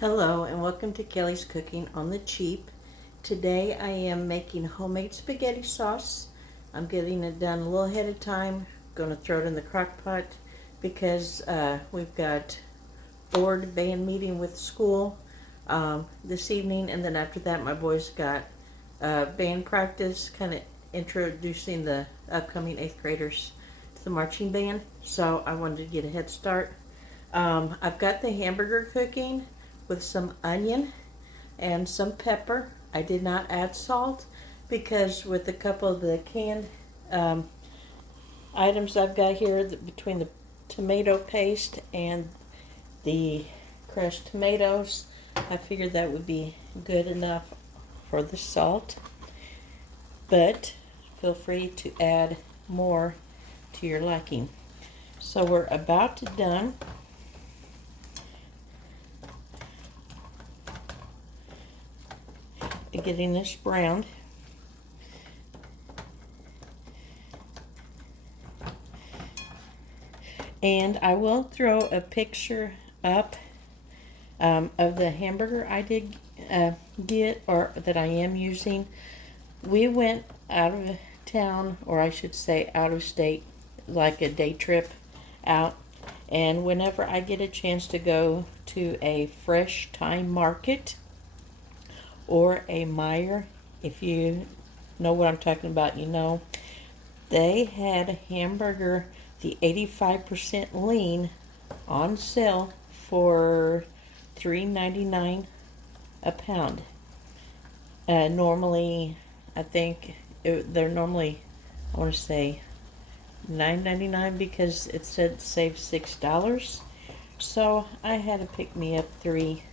Hello and welcome to Kelly's Cooking on the Cheap. Today I am making homemade spaghetti sauce. I'm getting it done a little ahead of time. Going to throw it in the crock pot because we've got board band meeting with school this evening, and then after that my boys got band practice, kind of introducing the upcoming 8th graders to the marching band. So I wanted to get a head start. I've got the hamburger cooking with some onion and some pepper. I did not add salt because with a couple of the canned items I've got here, between the tomato paste and the crushed tomatoes, I figured that would be good enough for the salt. But feel free to add more to your liking. So we're about done. Getting this browned. And I will throw a picture up of the hamburger I did get, or that I am using. We went out of town, or I should say out of state, like a day trip out. And whenever I get a chance to go to a fresh time market or a Meyer, if you know what I'm talking about, you know, they had a hamburger, the 85% lean, on sale for $3.99 a pound. Normally, I think they're normally, I want to say $9.99 because it said save $6. So I had to pick me up 3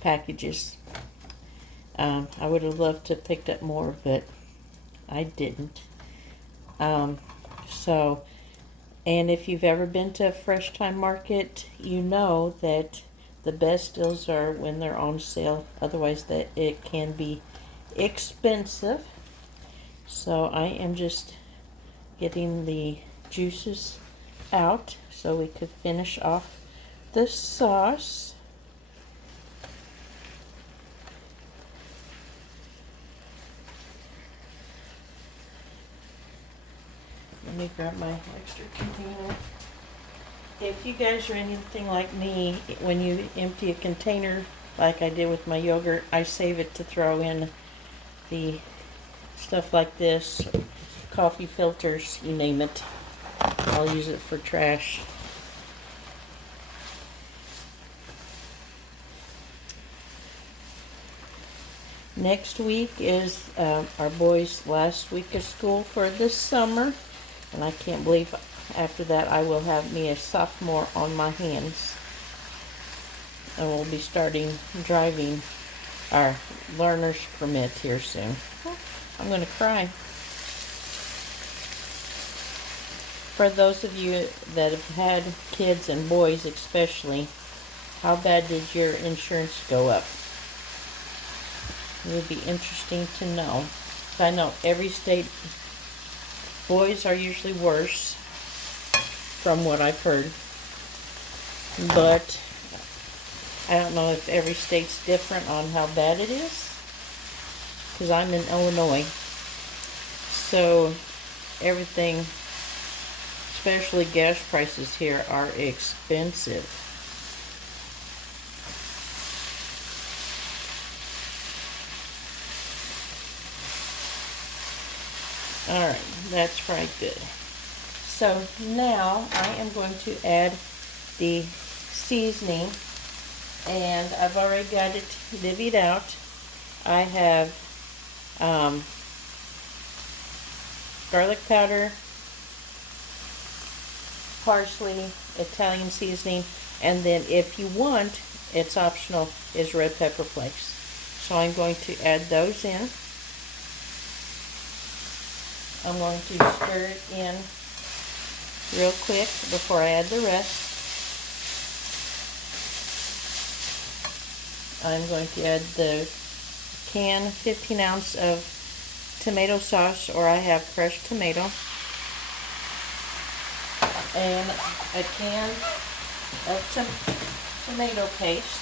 packages. I would have loved to have picked up more, but I didn't. And if you've ever been to a fresh time market, you know that the best deals are when they're on sale. Otherwise, that it can be expensive. So I am just getting the juices out so we could finish off the sauce. Let me grab my extra container. If you guys are anything like me, when you empty a container, like I did with my yogurt, I save it to throw in the stuff like this, coffee filters, you name it. I'll use it for trash. Next week is our boys' last week of school for this summer. And I can't believe after that I will have me a sophomore on my hands. And we'll be starting driving our learner's permit here soon. I'm going to cry. For those of you that have had kids, and boys especially, how bad did your insurance go up? It would be interesting to know. I know every state, boys are usually worse, from what I've heard. But I don't know if every state's different on how bad it is. Because I'm in Illinois. So everything, especially gas prices here, are expensive. Alright, that's fried good. So now I am going to add the seasoning, and I've already got it divvied out. I have garlic powder, parsley, Italian seasoning, and then if you want, it's optional, is red pepper flakes. So I'm going to add those in. I'm going to stir it in real quick before I add the rest. I'm going to add the can 15 ounce of tomato sauce, or I have crushed tomato, and a can of tomato paste.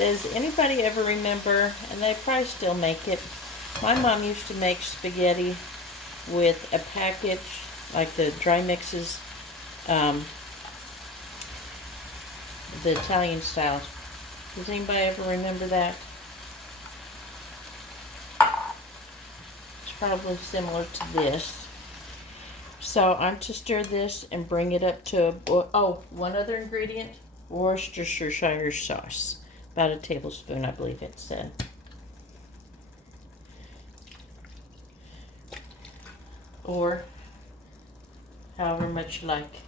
Does anybody ever remember, and they probably still make it, my mom used to make spaghetti with a package, like the dry mixes, the Italian style. Does anybody ever remember that? It's probably similar to this. So I'm to stir this and bring it up to a boil. Oh, one other ingredient, Worcestershire sauce. About a tablespoon, I believe it said. Or however much you like.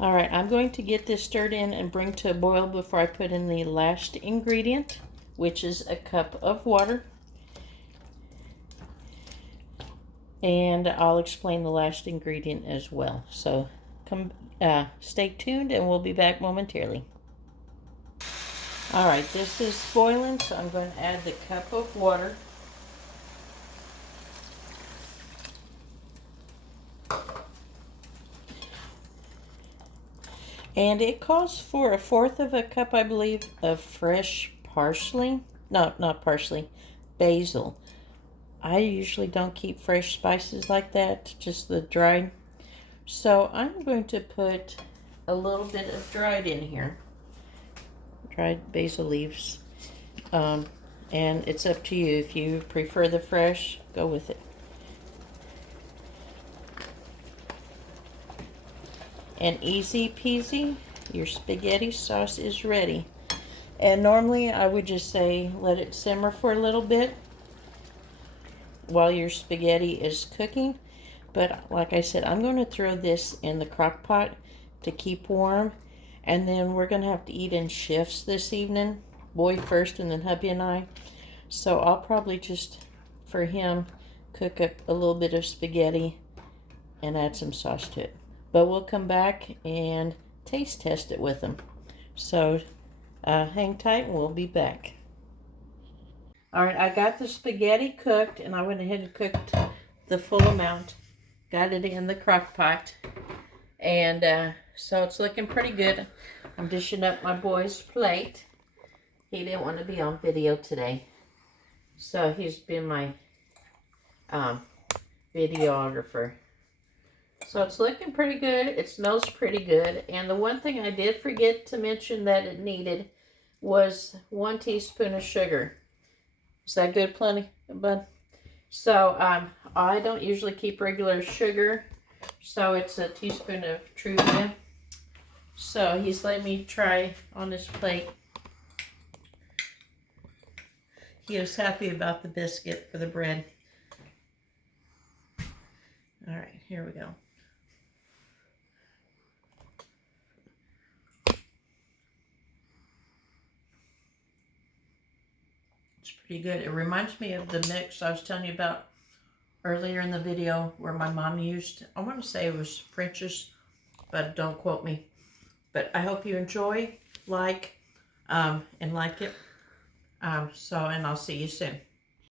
All right, I'm going to get this stirred in and bring to a boil before I put in the last ingredient, which is a cup of water. And I'll explain the last ingredient as well. So stay tuned and we'll be back momentarily. All right, this is boiling, so I'm going to add the cup of water. And it calls for 1/4 of a cup, I believe, of fresh parsley. No, not parsley, basil. I usually don't keep fresh spices like that, just the dried. So I'm going to put a little bit of dried in here. Dried basil leaves. And it's up to you. If you prefer the fresh, go with it. And easy peasy, your spaghetti sauce is ready. And normally I would just say let it simmer for a little bit while your spaghetti is cooking. But like I said, I'm going to throw this in the crock pot to keep warm. And then we're going to have to eat in shifts this evening. Boy first and then hubby and I. So I'll probably just, for him, cook up a little bit of spaghetti and add some sauce to it. But we'll come back and taste test it with him. So hang tight and we'll be back. All right, I got the spaghetti cooked and I went ahead and cooked the full amount. Got it in the crock pot. And so it's looking pretty good. I'm dishing up my boy's plate. He didn't want to be on video today. So he's been my videographer. So it's looking pretty good. It smells pretty good. And the one thing I did forget to mention that it needed was 1 teaspoon of sugar. Is that good, plenty, bud? So I don't usually keep regular sugar. So it's a teaspoon of Truvia. So he's letting me try on this plate. He was happy about the biscuit for the bread. All right, here we go. It's pretty good. It reminds me of the mix I was telling you about earlier in the video where my mom used, I want to say it was French's, but don't quote me. But I hope you enjoy, and like it. And I'll see you soon.